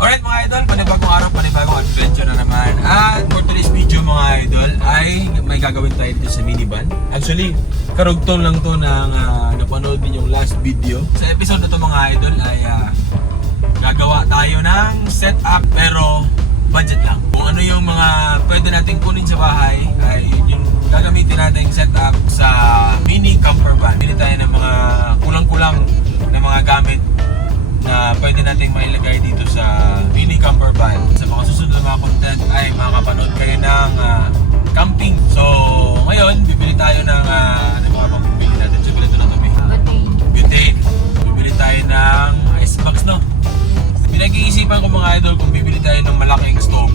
Alright mga idol, panibagong araw, panibagong adventure na naman. At for today's video mga idol ay may gagawin tayo dito sa minivan. Actually, karugtong lang to ng napanood din yung last video. Sa episode na to mga idol ay gagawa tayo ng setup pero budget lang. Kung ano yung mga pwede nating kunin sa bahay ay yung gagamitin natin setup sa mini camper van. Pili tayo ng mga kulang-kulang na mga gamit na pwede nating mailagay dito sa mini camper van. Sa mga susunod na mga content ay makakapanood kayo ng camping. So ngayon, bibili tayo ng ano mga mabibili natin. So bilito na kami. Butane. Bibili tayo ng icebox, no? Pinag-iisipan ko mga idol kung bibili tayo ng malaking stove.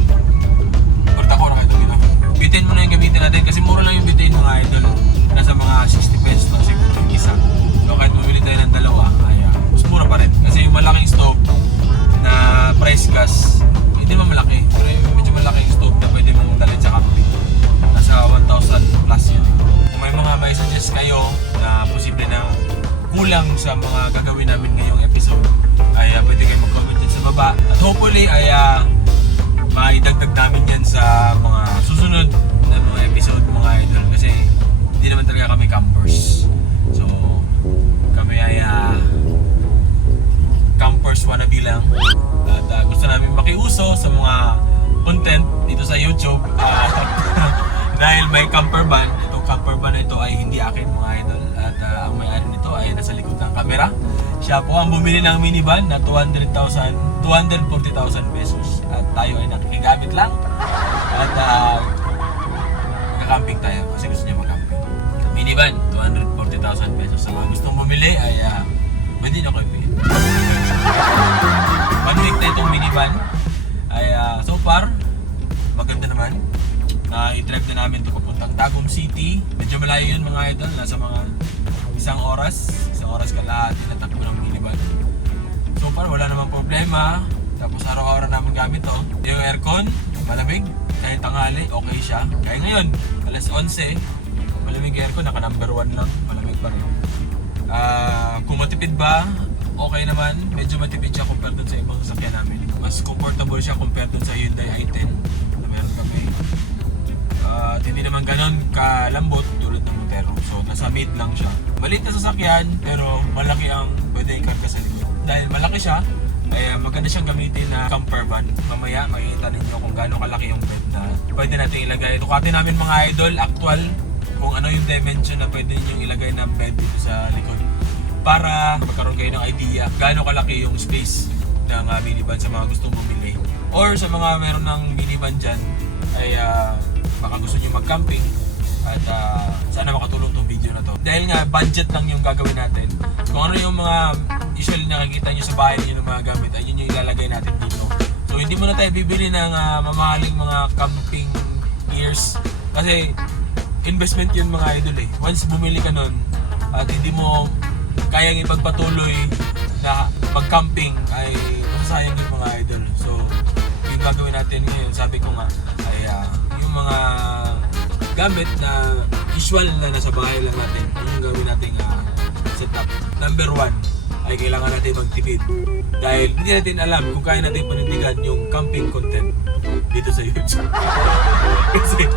Porta ko na kayo ito. Butane muna yung gamitin natin kasi mura lang yung butane mga idol. Nasa mga 60 pesos na siguro yung isa. So kahit bumili tayo ng dalawa, ay mas mura pa rin. Kasi yung malaking stove na price gas, hindi naman malaki. Pero yung medyo malaking stove na pwede mong dalhin sa camping. Nasa 1,000 plus yun. Kung may mga may suggest kayo na posible na kulang sa mga gagawin namin ngayong episode, ay pwede kayo mag-comment dyan sa baba. At hopefully ay maidagdag namin yan sa mga susunod na mga episode mga idol. Kasi hindi naman talaga kami campers. So kami ay campers wannabe lang. At gusto namin makiuso sa mga content dito sa YouTube. Dahil may camper van. Itong camper van na ito ay hindi akin mga idol. At ang may-ari nito ay nasa likod ng camera. Siya po ang bumili ng minivan na 240,000 pesos. At tayo ay nakikigamit lang. At kakamping tayo kasi gusto niya mag-camping. Minivan, 240,000 pesos. Sa mga gustong bumili ay pwede na kayo bili. 1 week na itong minivan ay so far maganda naman. I-drive na namin ito papuntang Tagum City. Medyo malayo yun mga idol. Nasa mga isang oras kalahati na takbo ng minivan. So far wala namang problema. Tapos araw-araw namin gamit to. Yung aircon, malamig. Kahit tanghali, okay siya. Kaya ngayon, alas 11, malamig aircon, naka number 1 lang. Malamig pa rin. Kung matipid ba, okay naman. Medyo matipid siya compared dun sa ibang sasakyan namin. Mas comfortable siya compared dun sa Hyundai i10 na meron kami. Hindi naman ganon kalambot tulad ng Montero. So nasa mid lang siya. Maliit na sasakyan pero malaki ang pwede ikarga sa likod. Dahil malaki siya, ay maganda siyang gamitin na camper van. Mamaya makikita ninyo kung gaano kalaki yung bed na pwede natin ilagay. Tukatin namin mga idol, actual, kung ano yung dimension na pwede ninyong ilagay na bed dito sa likod. Para magkaroon kayo ng idea gaano kalaki yung space ng minivan sa mga gustong bumili. Or sa mga meron ng minivan dyan, ay baka gusto nyo mag-camping at sana makatulong tong video na to. Dahil nga budget lang yung gagawin natin. Kung ano yung mga usually nakikita nyo sa bahay nyo ng mga gamit, ay yun yung ilalagay natin dito. So hindi muna tayo bibili ng mamahaling mga camping gears kasi investment yun mga idol eh. Once bumili ka nun at hindi mo kayang ipagpatuloy na mag-camping ay masasayang yung mga idol. So yung gagawin natin ngayon, sabi ko nga, ay yung mga gamit na usual na nasa bahay lang natin, yung gawin natin setup. Number 1 ay kailangan natin magtipid dahil hindi natin alam kung kaya natin panindigan yung camping content dito sa YouTube. Kasi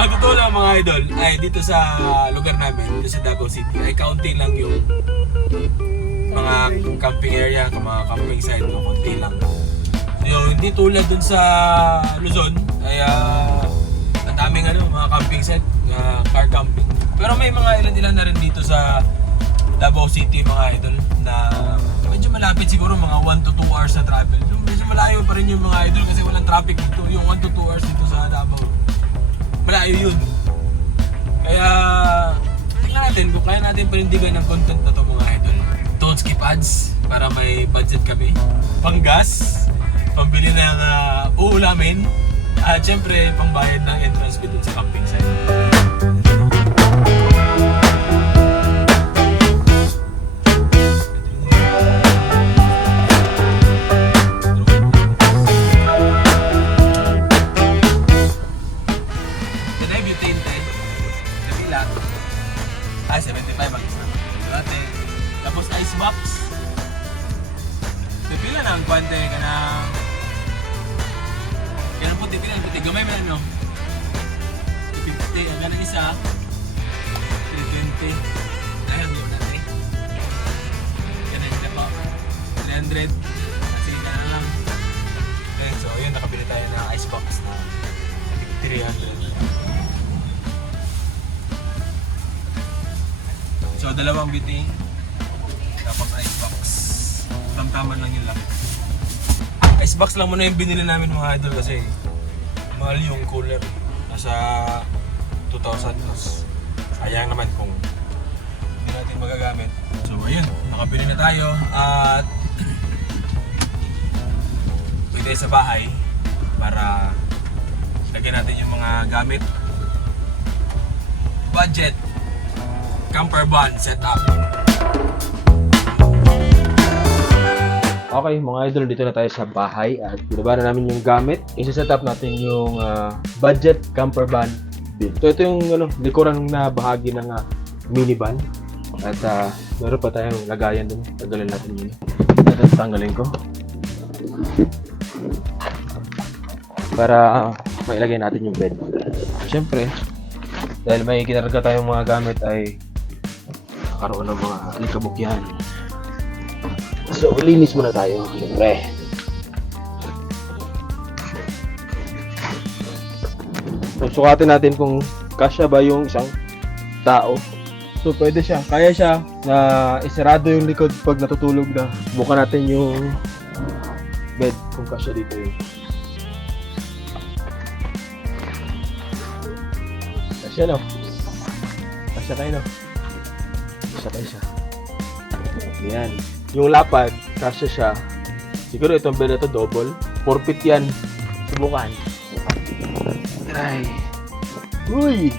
ang totoo lang mga idol ay dito sa lugar namin, dito sa Davao City, ay kaunti lang yung mga camping area, mga camping site, kaunti lang. So, hindi tulad dun sa Luzon ay ang daming mga camping set, car camping. Pero may mga ilan na rin dito sa Davao City mga idol na medyo malapit, siguro mga 1 to 2 hours na travel. So, medyo malayo pa rin yung mga idol kasi walang traffic dito. Yung 1 to 2 hours dito sa Davao, malayo yun. Kaya tingnan natin kung kaya natin panindigan ng content na to mga idol. Don't skip ads para may budget kami. Panggas, pambili ng uulamin, at syempre pangbayad ng entrance fee dun sa camping site. Ay, 75 ang isa. Tapos icebox. Pila na ang kwante ka na no? 250. Ang ganang isa, 320. Ayaw nyo natin. Ganun na po. 300. Kasi na lang. Okay, so yun, nakabili tayo ng icebox na 300. So, dalawang biting. Tapos icebox. Tamtaman lang yung laki. Icebox lang muna yung binili namin mga idol kasi mahal yung cooler. Nasa 2,000 plus. Sayang naman kung hindi natin magagamit. So ayun, nakabili na tayo at pwede sa bahay para lagyan natin yung mga gamit. Budget camper van setup. Okay mga idol, dito na tayo sa bahay at binaba na namin yung gamit. Isa-set up natin yung budget camper van bin. So ito yung likuran na bahagi ng minivan. At meron pa tayong lagayan dun. Tanggalin natin yun. Ito tanggalin ko. Para mailagay natin yung bed. Siyempre, dahil may kinarga tayong mga gamit ay karoon ng mga alikabok yan. So, linis muna tayo, siyempre. So, sukatin natin kung kasya ba yung isang tao. So, pwede siya. Kaya siya na isarado yung likod pag natutulog na. Bukan natin yung bed kung kasya dito yun. Kasya no? Kasya kayo no? Kasya kayo siya. Yan. Yung lapad, kasya siya. Siguro itong bed na to double. 4 feet yan. Subukan. Try. Uy!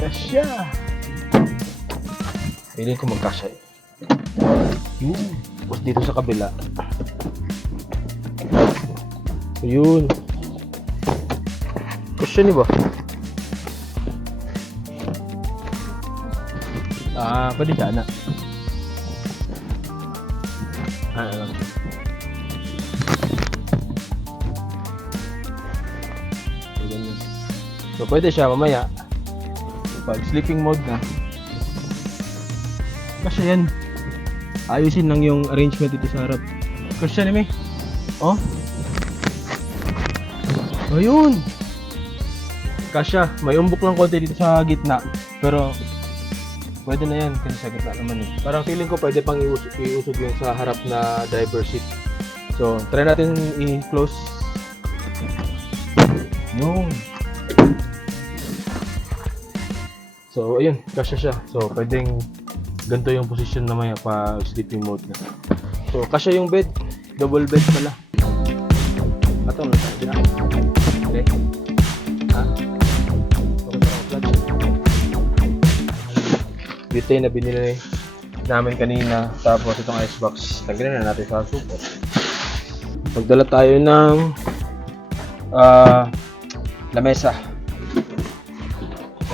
Kasya! Piling ko magkasya eh. Tapos dito sa kabila. Ayun. Kasya niyo ba? Pwede siya na. Ano? So pwede siya mamaya pag sleeping mode na. Kasi yan. Ayusin lang yung arrangement dito sa harap. Kasi yan eh. Oh. Ayun. Kasya, may umbok lang konti dito sa gitna. Pero pwede na yan kasi sa gitna naman eh. Parang feeling ko pwede pang iusog yung sa harap na driver seat. So, try natin i-close. Yun. So, ayun. Kasya siya. So, pwedeng ganito yung position na maya pa sleeping mode na. So, kasya yung bed. Double bed pala. Ito, nasabi na. Okay. Ha? Butane na binili namin kanina, tapos itong icebox tanggalin na natin sa super. Magdala tayo ng lamesa.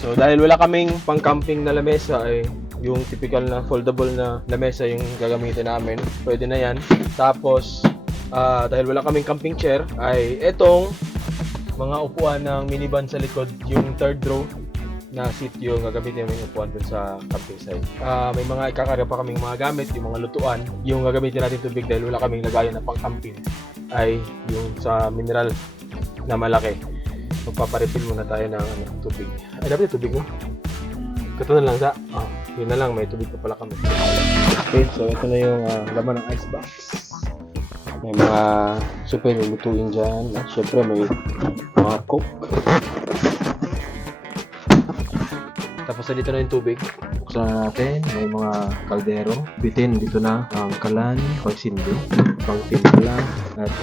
So dahil wala kaming pang-camping na lamesa ay yung typical na foldable na lamesa yung gagamitin namin. Pwede na yan. Tapos dahil wala kaming camping chair ay etong mga upuan ng minivan sa likod, yung third row na seat yung gagamitin namin yung upuan dun sa camping site. May mga ikakarga pa kaming mga gamit, yung mga lutuan. Yung gagamitin natin tubig dahil wala kaming lagayan na pang camping ay yung sa mineral na malaki. Magpaparefill muna tayo ng tubig. Ay, dapat yung tubig no? Ito na lang sa. Yun na lang, may tubig pa pala kami. Okay, so ito na yung laman ng icebox. May mga super lutuin dyan. At syempre may mga coke. Tapos dito na yung tubig. Buksan na natin. May mga kaldero. Bitin dito na ang kalan, pangsindi, pangtimpla, at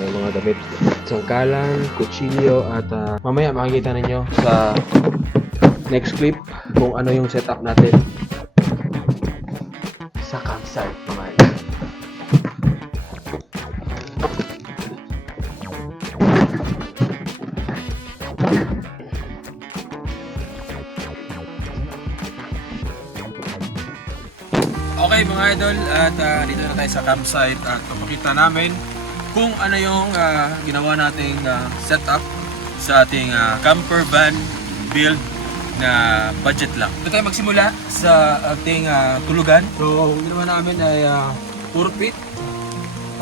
may mga damit. Sangkalan, kutsilyo, at mamaya makikita ninyo sa next clip kung ano yung setup natin sa campsite mga ito. Okay mga idol, at dito na tayo sa campsite at papakita namin kung ano yung ginawa nating setup sa ating camper van build na budget lang. Ito tayo magsimula sa ating tulugan. So, ang ginawa namin ay 4 feet,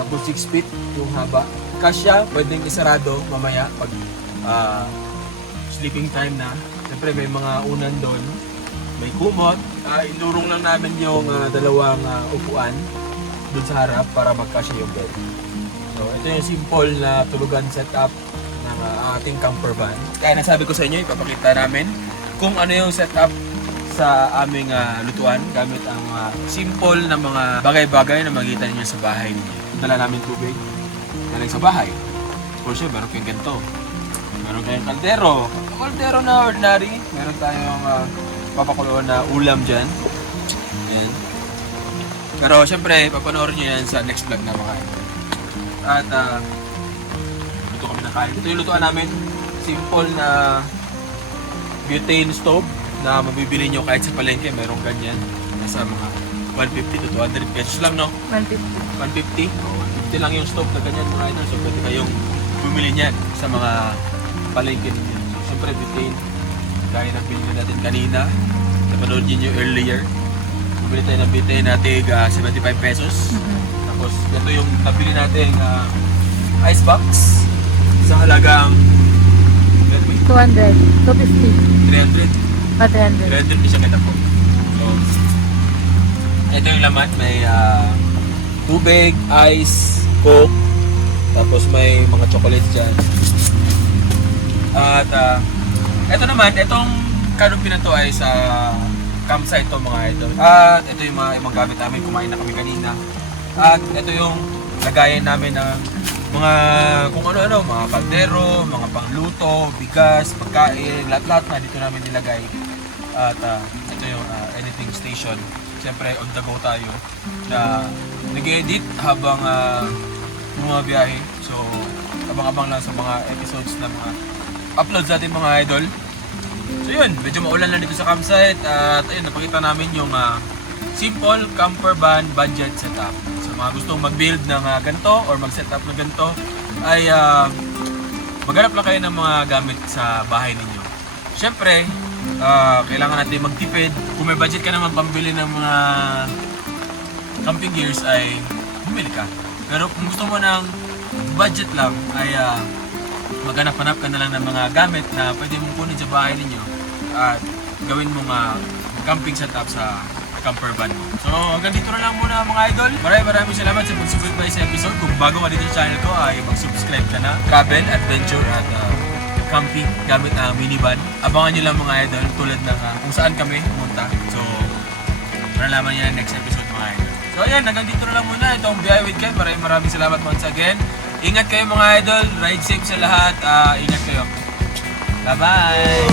tapos 6 feet yung haba. Kasya, pwedeng isarado mamaya pag sleeping time na. Siyempre may mga unan doon, may kumot. Inurong lang namin yung dalawang upuan doon sa harap para magkasya yung bed. So, ito yung simple na tulugan setup ng ating camper van. Kaya nasabi ko sa inyo, ipapakita namin kung ano yung setup sa aming lutuan gamit ang simple na mga bagay-bagay na makikita niyo sa bahay niyo. Dala namin tubig galing sa bahay. For sure, meron kayong ganito. Meron kayong kaldero. Kaldero na ordinary. Meron tayong papakuloan na ulam dyan. Ayan. Pero syempre, papanoorin nyo yan sa next vlog na mga ito. At luto kami ng kain. Ito yung lutuan namin. Simple na butane stove na mabibili nyo kahit sa palengke. Meron ganyan. Nasa mga 150 to 200 pesos lang, no? 150. 150? O, 150 lang yung stove na ganyan mga ito. So pwede kayong bumili niyan sa mga palengke ninyo. So syempre butane. Gaya ng bilhin natin kanina. Napanood nyo earlier. Bumili tayo ng butane natin 75 pesos. Tapos ito yung nabili natin ice box sa halagang 200. 250. 300. 300. 300 siya kita po. So, ito yung laman. May tubig, ice, coke, tapos may mga chocolates dyan. At ito naman, itong kanupi na to ay sa campsite to mga ito. At ito yung mga ibang gamit namin. Kumain na kami kanina. At ito yung lagayan namin ng mga kung ano-ano, mga kaldero, mga pangluto, bigas, pagkain, lahat-lahat na dito namin nilagay. At ito yung editing station. Siyempre, on the go tayo na nag-edit habang bumabiyahe. So, abang-abang lang sa mga episodes na mga uploads natin mga idol. So yun, medyo maulan lang dito sa campsite. At ayun, napakita namin yung simple camper van budget setup. So mga gustong mag-build ng ganito or mag-setup ng ganito ay maghanap lang kayo ng mga gamit sa bahay ninyo. Siyempre, kailangan natin magtipid. Kung may budget ka naman pambili ng mga camping gears ay bumili ka. Pero kung gusto mo ng budget lang ay maghanap-hanap ka na lang ng mga gamit na pwede mong kunin sa bahay ninyo at gawin mong camping setup sa camper van mo. So hanggang dito na lang muna mga idol. Maraming salamat sa pagsubaybay sa episode. Kung bago ka dito sa channel ko ay mag-subscribe ka na. Travel, adventure at camping gamit ang minivan. Abangan nyo lang mga idol tulad ng kung saan kami pumunta. So malalaman nyo na next episode mga idol. So ayan, hanggang dito na lang muna itong BI with Ken. Maraming salamat once again. Ingat kayo mga idol. Ride safe sa lahat. Ingat kayo. Bye-bye!